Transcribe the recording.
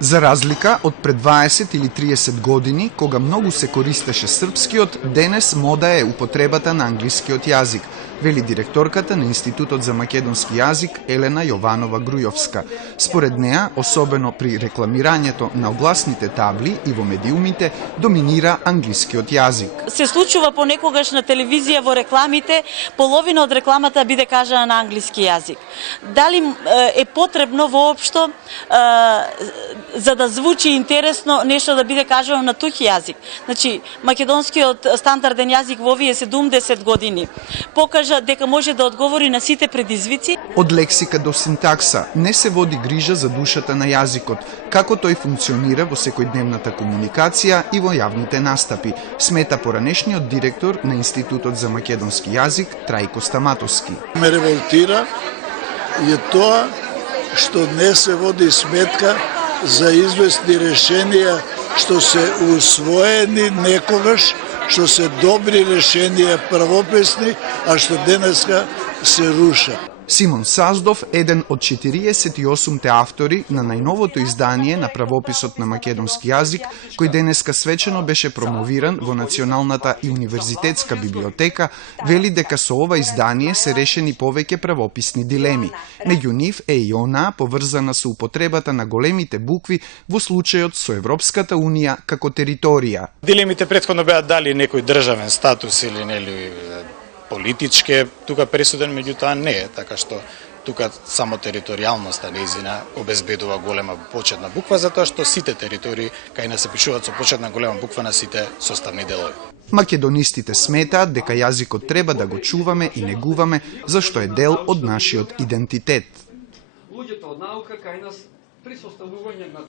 За разлика од пред 20 или 30 години, кога многу се користеше српскиот, денес мода е употребата на англискиот јазик, вели директорката на Институтот за македонски јазик Елена Јованова Грујовска. Според неа, особено при рекламирањето на огласните табли и во медиумите, доминира англискиот јазик. Се случува понекогаш на телевизија во рекламите, половина од рекламата биде кажана на англиски јазик. Дали е потребно воопшто за да звучи интересно нешто да биде кажано на туѓ јазик? Значи, македонскиот стандарден јазик во овие 70 години покажа дека може да одговори на сите предизвици. Од лексика до синтакса не се води грижа за душата на јазикот, како тој функционира во секојдневната комуникација и во јавните настапи, смета поранешниот директор на Институтот за македонски јазик Трајко Стаматовски. Ме револтира е тоа што не се води сметка за известни решенија што се усвоени некогаш, што се добри решенија правописни, а што денеска се руша. Симон Саздов, еден од 48-те автори на најновото издание на правописот на македонски јазик, кој денеска свечено беше промовиран во Националната и универзитетска библиотека, вели дека со ова издание се решени повеќе правописни дилеми. Меѓу нив е и онаа поврзана со употребата на големите букви во случајот со Европската унија како територија. Дилемите претходно беа дали некој државен статус или нели политички, тука пресуден, меѓутоа не е, така што тука само територијалноста нејзина обезбедува голема почетна буква, затоа што сите територии кај нас се пишуваат со почетна голема буква на сите составни делови. Македонистите сметаат дека јазикот треба да го чуваме и негуваме, зашто е дел од нашиот идентитет.